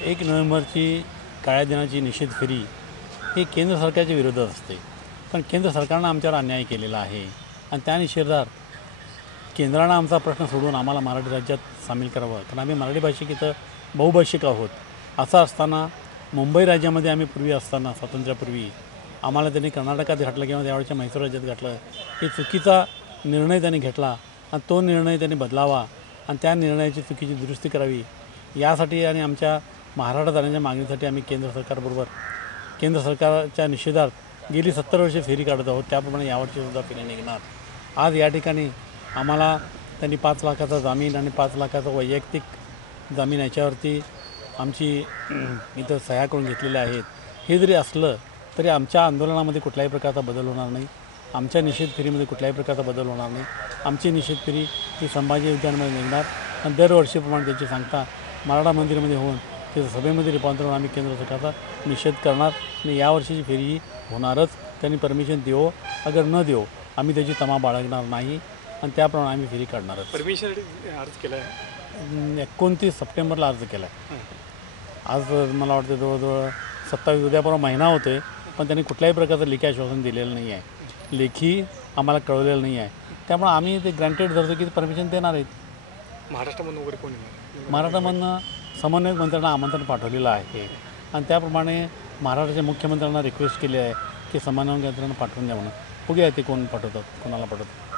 1 नोव्हेंबरची काळ्या दिनाची निषेध फेरी ही केंद्र सरकारच्या विरोधात असते, पण केंद्र सरकारनं आमच्यावर अन्याय केलेला आहे आणि त्या निषेधात केंद्रानं आमचा प्रश्न सोडून आम्हाला मराठी राज्यात सामील करावं, कारण आम्ही मराठी भाषिक इथं बहुभाषिक आहोत. असं असताना मुंबई राज्यामध्ये आम्ही पूर्वी असताना स्वातंत्र्यापूर्वी आम्हाला त्यांनी कर्नाटकात घातलं किंवा त्यावेळच्या म्हैसूर राज्यात घातलं, हे चुकीचा निर्णय त्यांनी घेतला आणि तो निर्णय त्यांनी बदलावा आणि त्या निर्णयाची चुकीची दुरुस्ती करावी यासाठी आणि आमच्या महाराष्ट्रात जाण्याच्या मागणीसाठी आम्ही केंद्र सरकारच्या निषेधात गेली 70 वर्षे फेरी काढत आहोत. त्याप्रमाणे यावर्षीसुद्धा फेरी निघणार. आज या ठिकाणी आम्हाला त्यांनी 5 लाखाचा जामीन आणि 5 लाखाचा वैयक्तिक जामीन याच्यावरती आमची इथं सह्या करून घेतलेल्या आहेत. हे जरी असलं तरी आमच्या आंदोलनामध्ये कुठल्याही प्रकारचा बदल होणार नाही, आमच्या निषेध फेरीमध्ये कुठल्याही प्रकारचा बदल होणार नाही. आमची निषेध फेरी ही संभाजी उद्यानमध्ये निघणार आणि दरवर्षीप्रमाणे त्याची सांगता मराठा मंदिरामध्ये होऊन त्याचं सभेमध्ये रूपांतर होऊन आम्ही केंद्र सरकारचा निषेध करणार आणि यावर्षीची फेरी ही होणारच. त्यांनी परमिशन देवो अगर न देवो आम्ही त्याची तमा बाळगणार नाही आणि त्याप्रमाणे आम्ही फेरी काढणारच. परमिशन अर्ज केला आहे 29 सप्टेंबरला अर्ज केला आहे. आज मला वाटतं जवळजवळ 27 उद्यापर्वा महिना होतो आहे, पण त्यांनी कुठल्याही प्रकारचं लेखी आश्वासन दिलेलं नाही आहे, लेखी आम्हाला कळवलेलं नाही आहे. त्यामुळे आम्ही ते ग्रँटेड धरतो की परमिशन देणार आहेत. महाराष्ट्रामधून वगैरे कोण येणार? महाराष्ट्रामधनं समन्वयक मंत्र्यांना आमंत्रण पाठवलेलं आहे आणि त्याप्रमाणे महाराष्ट्राच्या मुख्यमंत्र्यांना रिक्वेस्ट केली आहे की समन्वयक मंत्र्यांना पाठवून द्या म्हणून. बघूया ते कोण पाठवतात, कोणाला पाठवतात.